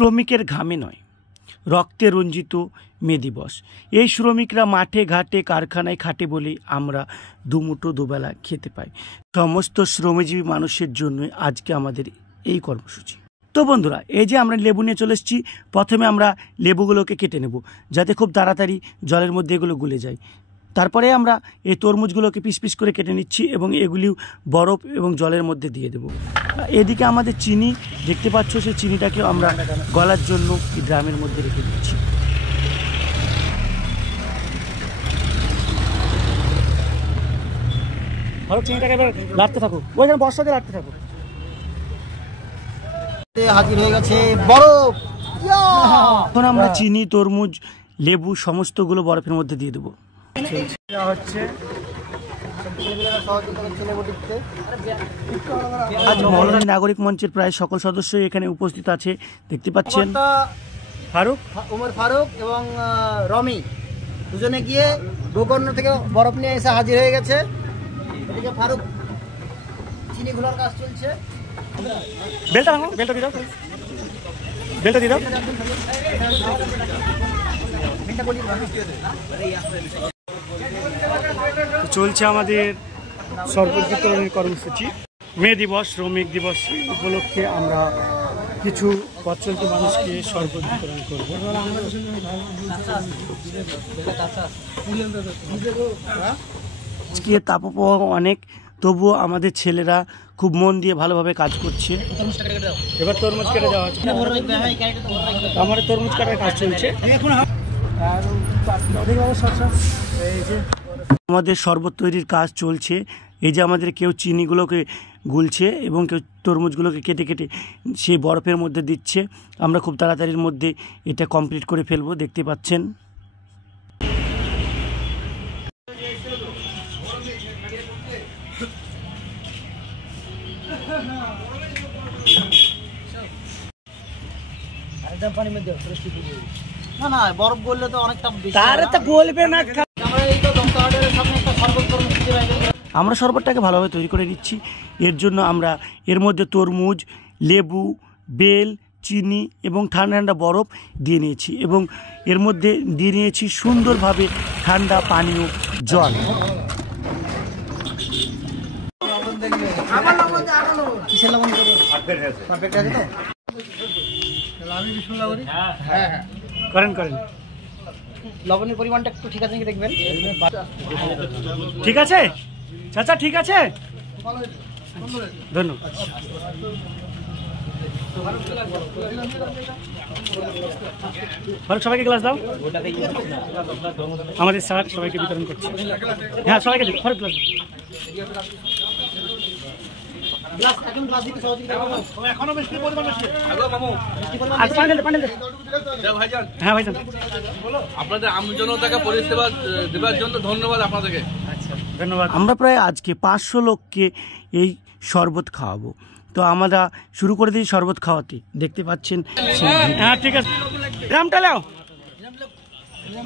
শ্রমিকের ঘামে নয়, রক্তে রঞ্জিত মে দিবস। এই শ্রমিকরা মাঠে ঘাটে কারখানায় খাটে বলেই আমরা দুমুঠো দুবেলা খেতে পাই। সমস্ত শ্রমজীবী মানুষের জন্য আজকে আমাদের এই কর্মসূচি। তো বন্ধুরা, এই যে আমরা লেবু নিয়ে চলে এসেছি। প্রথমে আমরা লেবুগুলোকে কেটে নেব যাতে খুব তাড়াতাড়ি জলের মধ্যে এগুলো গুলে যায়। তারপরে আমরা এই তরমুজগুলোকে পিস পিস করে কেটে নিচ্ছি এবং এগুলিও বরফ এবং জলের মধ্যে দিয়ে দেব। এদিকে আমাদের চিনি দেখতে পাচ্ছ, সেই চিনিটাকেও আমরা গলার জন্য এই ড্রামের মধ্যে রেখে দিচ্ছি। ভালো চিনিটাকে এবার লাড়তে থাকো, ওই যেন বর্ষাতে লাড়তে থাকো। হাজির হয়ে গেছে বরফ। এখন আমরা চিনি, তরমুজ, লেবু সমস্তগুলো বরফের মধ্যে দিয়ে দেবো। আজ মৌলানা নাগরিক মঞ্চের প্রায় সকল সদস্যই এখানে উপস্থিত আছে, দেখতে পাচ্ছেন। ওমর ফারুক এবং রমি দুজনে গিয়ে গোকর্ণ থেকে বরফ নিয়ে এসে হাজির হয়ে গেছে। এদিকে ফারুক চিনি ঘোলার কাজ চলছে। চলছে আমাদের শরবত বিতরণের কর্মসূচি। মে দিবস, শ্রমিক দিবস উপলক্ষে আমরা কিছু পথচলতি মানুষকে শরবত বিতরণ করব। আজকে তাপপ্রবাহ অনেক, তবুও আমাদের ছেলেরা খুব মন দিয়ে ভালোভাবে কাজ করছে। এবার তরমুজ কেটে যাওয়া হচ্ছে, আমাদের তরমুজ কাটার কাজ চলছে। আমাদের শরবত তৈরির কাজ চলছে। এই যে আমাদের কেউ চিনিগুলোকে গুলছে এবং কেউ তরমুজগুলোকে কেটে কেটে সেই বরফের মধ্যে দিচ্ছে। আমরা খুব তাড়াতাড়ির মধ্যে এটা কমপ্লিট করে ফেলবো, দেখতে পাচ্ছেন। না না, বরফ গললে তো অনেকটা গলবে না। আমরা শরবতটাকে ভালোভাবে তৈরি করে নিচ্ছি। এর জন্য আমরা এর মধ্যে তরমুজ, লেবু, বেল, চিনি এবং ঠান্ডা ঠান্ডা বরফ দিয়ে নিয়েছি এবং এর মধ্যে দিয়ে নিয়েছি সুন্দরভাবে ঠান্ডা পানীয় জল। করেন লবণের পরিমাণটা একটু ঠিক আছে নাকি দেখবেন। ঠিক আছে চাচা, ঠিক আছে, ধন্যবাদ। সবাইকে গ্লাস দাও। আমাদের স্যার সবাইকে বিতরণ করছে। হ্যাঁ, সবাইকে গ্লাস দাও। হ্যাঁ ভাইজান, আপনাদের আমজনতাকে পরিষেবা দেওয়ার জন্য ধন্যবাদ আপনাদেরকে। আচ্ছা, ধন্যবাদ। আমরা প্রায় আজকে 500 লোককে এই শরবত খাওয়াবো। তো আমরা শুরু করে দিই শরবত খাওয়াতে, দেখতে পাচ্ছেন। হ্যাঁ ঠিক আছে, ড্রামটা নাও,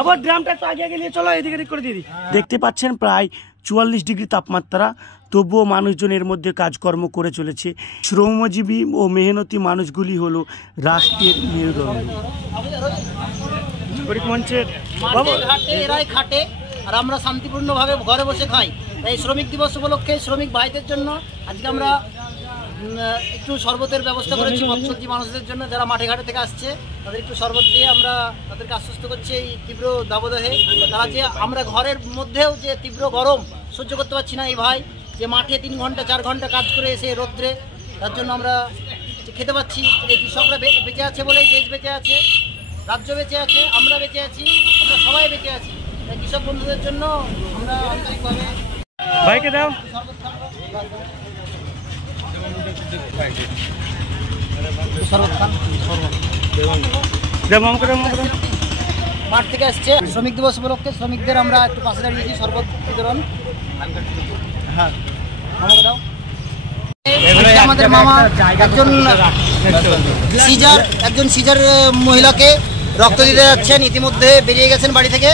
আবার ড্রামটা একটু আগে নিয়ে চলো, এদিকে করে দিয়ে দিই। দেখতে পাচ্ছেন প্রায় 44 ডিগ্রি তাপমাত্রা, তবুও মানুষজন এর মধ্যে কাজকর্ম করে চলেছে। শ্রমজীবী ও মেহনতি মানুষগুলি হলো রাষ্ট্রের মেরুদণ্ড। নাগরিক মঞ্চের এরাই খাটে আর আমরা শান্তিপূর্ণভাবে ঘরে বসে খাই। এই শ্রমিক দিবস উপলক্ষে শ্রমিক ভাইদের জন্য আজকে আমরা একটু শরবতের ব্যবস্থা করেছি পথচলতি মানুষদের জন্য, যারা মাঠে ঘাটে থেকে আসছে তাদের একটু শরবত দিয়ে আমরা তাদেরকে আশ্বস্ত করছি এই তীব্র দাবদাহে। তারা যে আমরা ঘরের মধ্যেও যে তীব্র গরম সহ্য করতে পারছি না, এই ভাই যে মাঠে 3 ঘন্টা 4 ঘন্টা কাজ করে এসে রৌদ্রে, তার জন্য আমরা খেতে পাচ্ছি। এই কৃষকরা বেঁচে আছে বলেই দেশ বেঁচে আছে, রাজ্য বেঁচে আছে, আমরা বেঁচে আছি, আমরা সবাই বেঁচে আছি। তাই কৃষক বন্ধুদের জন্য আমরা আন্তরিকভাবে ভাইকে দাও। মাঠ থেকে আসছে শ্রমিক দিবস উপলক্ষে শ্রমিকদের আমরা একটু পাশে দাঁড়িয়েছি, শরবত বিতরণ। হ্যাঁ, আমাকে দাও। আমাদের মামা একজন সিজার মহিলাকে রক্ত দিতে যাচ্ছেন, ইতিমধ্যে বেরিয়ে গেছেন বাড়ি থেকে।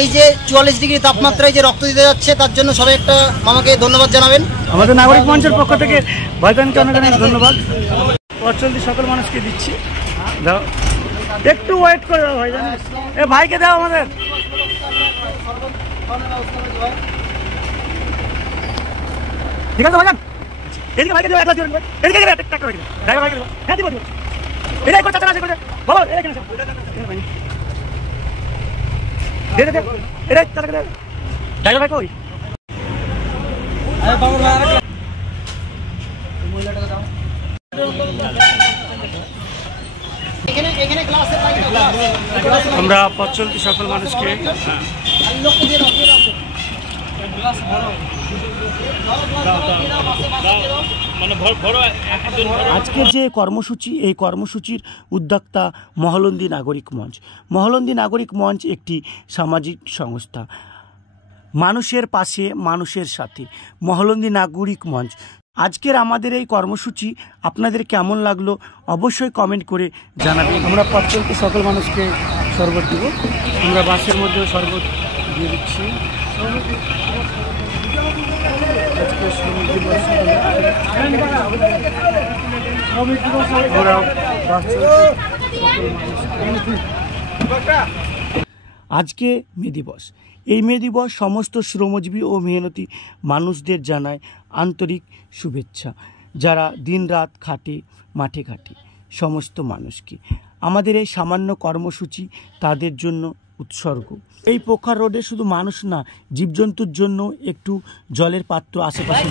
এই যে 44 ডিগ্রি তাপমাত্রায় যে রক্ত দিতে যাচ্ছে, তার জন্য সবাই একটা মামাকে ধন্যবাদ জানাবেন। আমাদের নাগরিক মঞ্চের পক্ষ থেকে ভাইজানকে অনেক অনেক ধন্যবাদ। পথচলতি সকল মানুষকে দিচ্ছি। দাও, একটু ওয়েট করে দাও ভাই, এ ভাইকে দাও আমাদের। ঠিক আছে ভাইজান, এদিকে ভাইকে দিও, এক লাখ দিও, এদিকে গেলে একটা করে দিও, ড্রাইভার ভাইকে দিও, হ্যাঁ দিব দিব, এটা একবার চাচা আছে করে বাবা, এটা কেন দে দে দে, এটা চাচা করে ড্রাইভার ভাই কই? আরে বাবা ভাই আর মহিলাটাকে দাও। এখানে এখানে গ্লাসে পাই দাও। আমরা পথ চলতি সকল মানুষকে লোককে দিয়ে দাও, গ্লাস ভরো। আজকের যে কর্মসূচি, এই কর্মসূচির উদ্যোক্তা মহলন্দী নাগরিক মঞ্চ। মহলন্দী নাগরিক মঞ্চ একটি সামাজিক সংস্থা, মানুষের পাশে মানুষের সাথে। মহলন্দী নাগরিক মঞ্চ। আজকের আমাদের এই কর্মসূচি আপনাদের কেমন লাগলো অবশ্যই কমেন্ট করে জানাবেন। আমরা পথ চলতি সকল মানুষকে শরবত দেব, আমরা বাসের মধ্যেও শরবত দিয়ে দিচ্ছি। আজকে মে দিবস। এই মে দিবস সমস্ত শ্রমজীবী ও মেহনতি মানুষদের জানায় আন্তরিক শুভেচ্ছা, যারা দিনরাত খাটে মাঠে ঘাটে। সমস্ত মানুষকে আমাদের এই সামান্য কর্মসূচি তাদের জন্য উৎসর্গ। এই পোখর রোডে শুধু মানুষ না, জীবজন্তুর জন্য একটু জলের পাত্র আশেপাশে।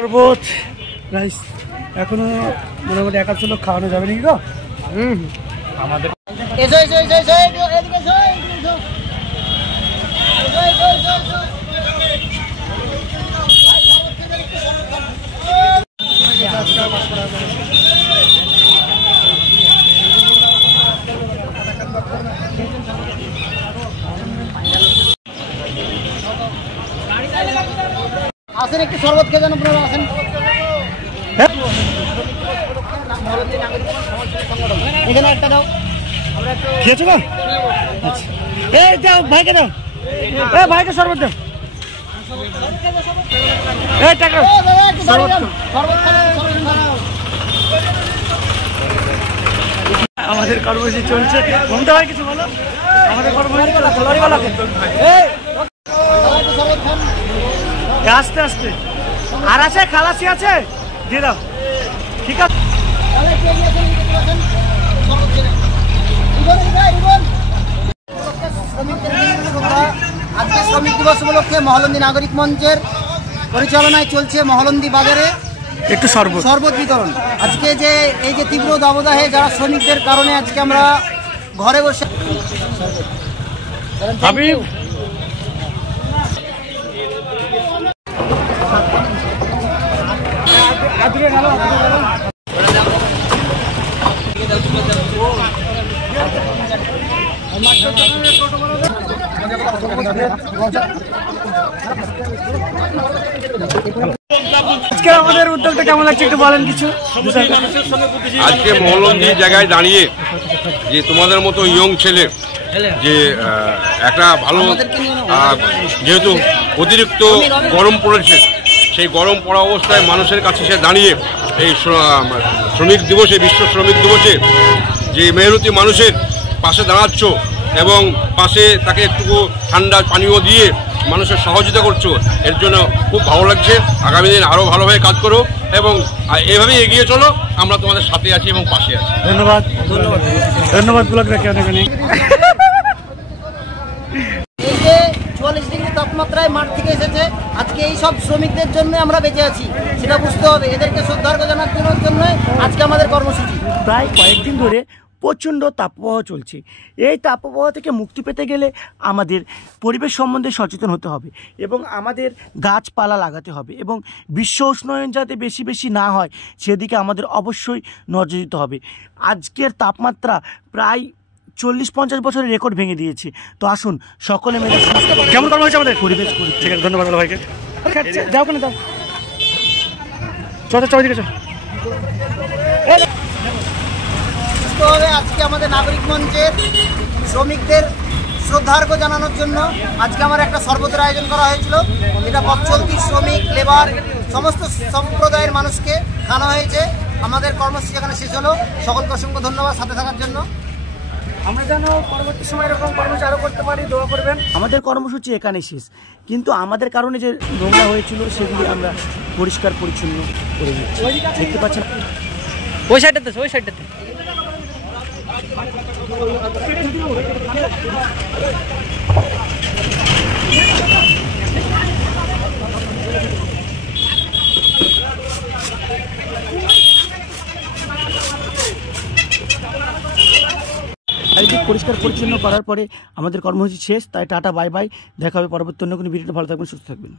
শরবত রাইস এখনো মোটামুটি 100 লোক খাওয়ানো যাবে নাকি গো? আমাদের আসেন একটু শরবত খেয়ে যান আপনারা, আসেন। এখানে একটা দাও, খেয়েছো না? আচ্ছা, এই দাও ভাইকে দাও, এ ভাইকে শরবত দাও, এই টাকা শরবত দাও। আমাদের কর্মসূচি চলছে। ঘুমটা হয় কিছু বলো, আমাদের কর্মসূচি আস্তে আস্তে আর আছে, খালাসি আছে, দিয়ে দাও। ঠিক আছে, আজকে শ্রমিক দিবস উপলক্ষে মহলন্দী নাগরিক মঞ্চের পরিচালনায় চলছে মহলন্দী বাজারে একটু শরবত বিতরণ। আজকে যে এই যে তীব্র দাবদাহে যারা শ্রমিকদের কারণে আজকে আমরা ঘরে বসে হাবিব আজকে আমাদের উদ্যোগটা কেমন লাগছে একটু বলেন কিছু। আজকে মহলন্দী জায়গায় দাঁড়িয়ে যে তোমাদের মতো ইয়ং ছেলে যে একটা ভালো, যেহেতু অতিরিক্ত গরম পড়েছে, সেই গরম পড়া অবস্থায় মানুষের কাছে সে দাঁড়িয়ে এই শ্রমিক দিবসে, বিশ্ব শ্রমিক দিবসে যে মেহনতি মানুষের পাশে দাঁড়াচ্ছ এবং পাশে তাকে একটু ঠান্ডা পানীয় দিয়ে মানুষের সহযোগিতা করছো, এর জন্য খুব ভালো লাগছে। আগামী দিন আরও ভালোভাবে কাজ করো এবং এভাবেই এগিয়ে চলো, আমরা তোমাদের সাথে আছি এবং পাশে আছি। ধন্যবাদ, ধন্যবাদ, ধন্যবাদ। ব্লগ রাখে অনেক অনেক। এই যে 44 ডিগ্রি তাপমাত্রায় মাঠ থেকে এসেছে, আজকে এই সব শ্রমিকদের জন্য আমরা বেঁচে আছি, সেটা বুঝতে হবে। এদেরকে শ্রদ্ধার্ঘ্য জানানোর জন্য আজকে আমাদের কর্মসূচি। প্রায় কয়েকদিন ধরে প্রচণ্ড তাপপ্রবাহ চলছে। এই তাপপ্রবাহ থেকে মুক্তি পেতে গেলে আমাদের পরিবেশ সম্বন্ধে সচেতন হতে হবে এবং আমাদের গাছপালা লাগাতে হবে এবং বিশ্ব উষ্ণায়ন যাতে বেশি বেশি না হয় সেদিকে আমাদের অবশ্যই নজর দিতে হবে। আজকের তাপমাত্রা প্রায় 40-50 বছরের রেকর্ড ভেঙে দিয়েছে। তো আসুন সকলে মিলে কেমন কর্ম হয়েছে আমাদের পরিবেশ করি। ঠিক আছে, ধন্যবাদ ভাইকে। যাও কেন দাও, চলো দিকে চল। আজকে আমাদের নাগরিক মঞ্চের শ্রমিকদের শ্রদ্ধার্ঘ্য জানানোর জন্য আজকে আমার একটা শরবতের আয়োজন করা হয়েছিল। এটা পথ চলতি, শ্রমিক, লেবার সমস্ত সম্প্রদায়ের মানুষকে খাওয়ানো হয়েছে। আমাদের কর্মসূচি এখানে শেষ হলো। সকলকে অসংখ্য ধন্যবাদ সাথে থাকার জন্য। আমরা যেন পরবর্তী সময় এরকম কর্মসূচি আরও করতে পারি, দোয়া করবেন। আমাদের কর্মসূচি এখানে শেষ, কিন্তু আমাদের কারণে যে নোংরা হয়েছিল সেগুলি আমরা পরিষ্কার পরিচ্ছন্ন করে দিচ্ছি। দেখতে পাচ্ছেন ওই সাইডটাতে, ওই সাইডটাতে। চারিদিক পরিষ্কার পরিচ্ছন্ন করার পরে আমাদের কর্মসূচি শেষ। তাই টাটা, বাই বাই, দেখা হবে পরবর্তী অন্য কোনো ভিডিওতে। ভালো থাকবেন, সুস্থ থাকবেন।